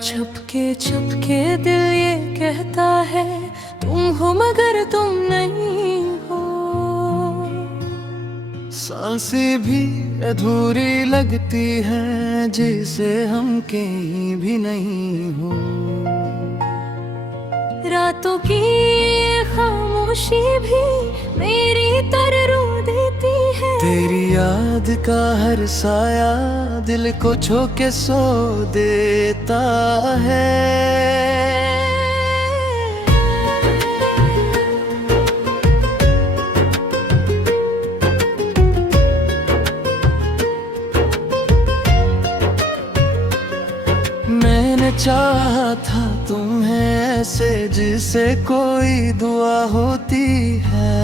छुपके छुपके दिल ये कहता है तुम हो मगर तुम नहीं हो। सांसें भी अधूरी लगती हैं जैसे हम कहीं भी नहीं हो। रातों की खामोशी भी मेरी तरह रो देती है। तेरी याद का हर साया दिल को छू के सो देता है। मैंने चाहा था तुम्हें ऐसे जिसे कोई दुआ होती है।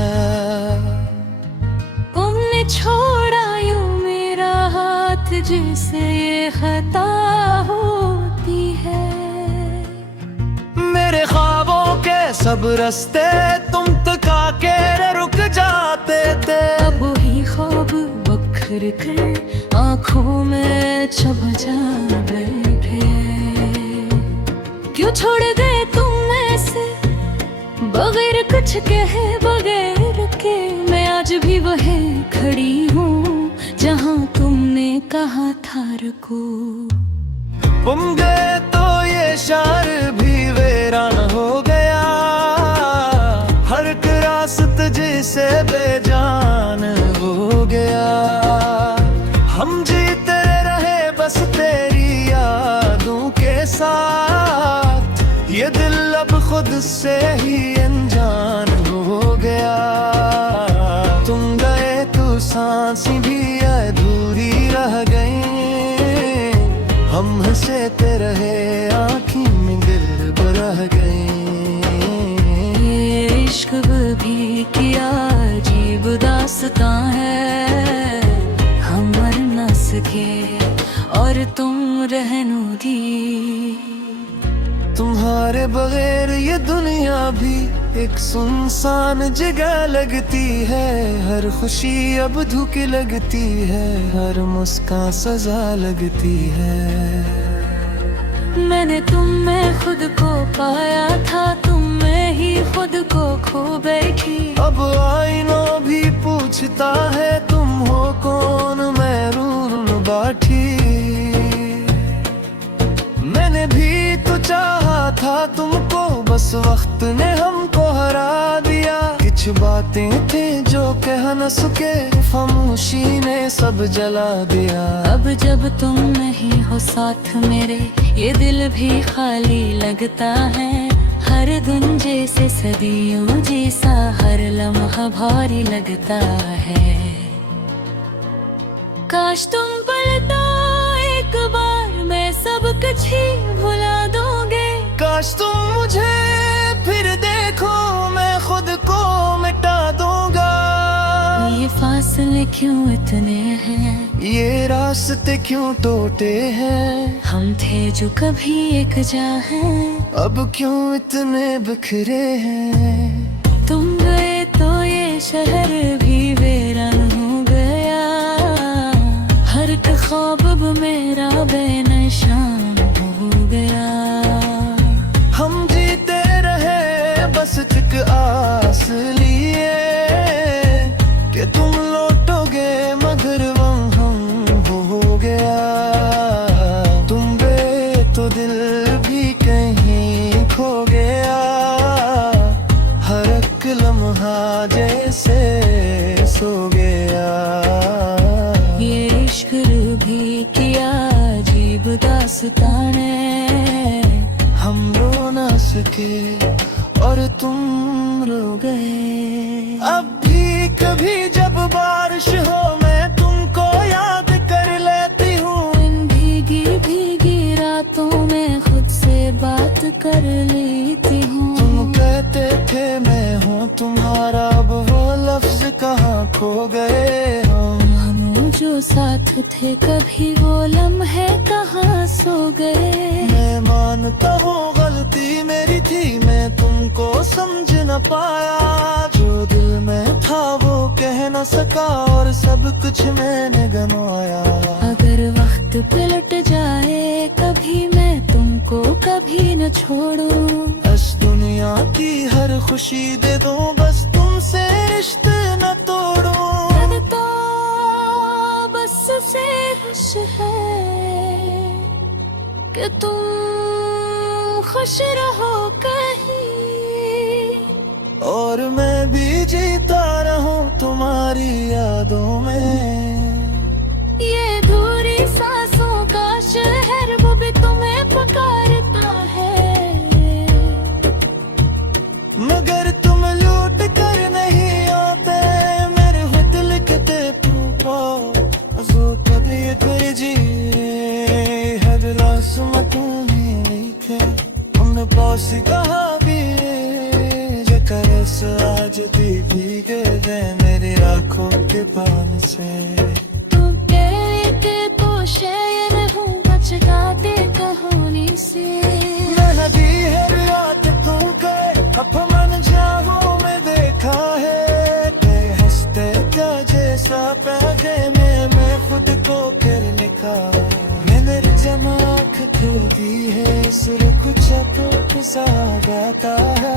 तुमने छोड़ा यूं मेरा हाथ जिसे ये खता होती है। मेरे ख्वाबों के सब रास्ते तुम तका के रुक जाते थे। अब वही ख्वाब बखर कर आंखों में छप जा बैठे। क्यों छोड़ गए तुम ऐसे बगैर कुछ कहे बगैर के। मैं आज भी वही खड़ी हूँ जहाँ तुमने कहा था रुको। तुम गए तो ये शार भी वीरान हो गया। हर एक रास्ता जिसे बेजान हो गया। हम जीते रहे बस तेरी यादों के साथ। ये दिल अब खुद से ही अनजान हो गया। तुम गए तो सांसें भी अधूरी रह गई। हम हंसते रहे आँखों में दिल रह गए। ये इश्क भी किया अजीब दास्तां है। हम मर न सके और तुम रहनू दी। तुम्हारे बगैर ये दुनिया भी एक सुनसान जगह लगती है। हर खुशी अब धुकी लगती है। हर मुस्कान सजा लगती है। मैंने तुम में खुद को पाया था तुम में ही खुद को खो बैठी। अब आईना भी पूछता है तुम हो कौन मैरून बाठी। मैंने भी तो चाहा था तुमको बस वक्त ने हमको हरा दिया। कुछ बातें थी जो कह न सके खामोशी ने सब जला दिया। अब जब तुम नहीं हो साथ मेरे ये दिल भी खाली लगता है। हर दिन जैसे सदियों जैसा हर लम्हा भारी लगता है। काश तुम पलटा एक बार मैं सब कुछ ही भुला दोगे। काश तुम मुझे फिर देखो मैं खुद को मिटा दूंगा। ये फासले क्यों इतने हैं ये रास्ते क्यों टूटे हैं। हम थे जो कभी एक जा हैं अब क्यों इतने बिखरे हैं। तुम गए तो ये शहर भी वीरान हो गया। हर एक ख्वाब अब मेरा बेनिशान हो गया। हम जीते रहे बस एक आस लिए कि तुम लौटोगे मगर वहाँ हो गया। तुम गए तो दिल भी कहीं खो गया। हर एक लम्हा जैसे सो गया। ये इश्क भी किया अजीब दास्तां ने। हम रो ना सके और तुम रो गए। अब भी कभी जब बारिश हो मैं तुमको याद कर लेती हूँ। इन भीगी भीगी रातों में खुद से बात कर लेती हूँ। तुम कहते थे मैं हूँ तुम्हारा अब वो लफ्ज कहाँ खो गए हम। मानो जो साथ थे कभी वो लम्हे कहाँ सो गए। मैं मानता हूँ गलती मेरी थी मैं तुमको समझ न पाया। जो दिल में था वो कह न सका और सब कुछ मैंने गंवाया। अगर वक्त पलट जाए कभी मैं तुमको तुमको कभी न छोड़ो। बस दुनिया की हर खुशी दे दो, बस तुमसे रिश्ते न तोड़ो। तो बस सिर्फ है कि तुम खुश रहो कहीं, और मैं भी जीता रहूं तुम्हारी यादों में। ये दूरी सांसों का शहर वो भी तुम्हें पुकारता है, मगर तुम लौट कर नहीं आते, मेरे खुद लिखते ये कर जी है दिलासमत लिखे हमने पास कहा भी जकर आज भी भीगे गए मेरी आंखों के पानी से। तुम कहते तो शायर हूँ बचगाते कहानी से। मैं नदी है रात तुम गए अपमान जाओ में देखा है, हंसते क्या जैसा पैगे मैं खुद को कर निकाला। मैंने जमाख खो दी है सुर कुछ तो सा गाता है।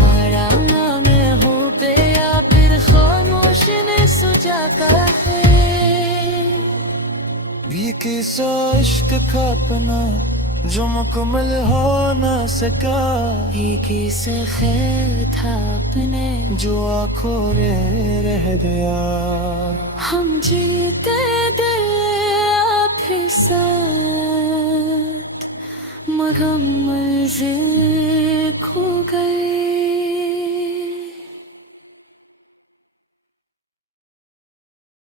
मारा नाम हो पे या फिर खामोश ने सुझाता है, ये किसा इश्क का अपना जो मुकम्मल हो न सका, ये किसे खैर था अपने जो आंखों रे रह गया। हम जीते दिल आपके साथ मगर मंजिल खो गए।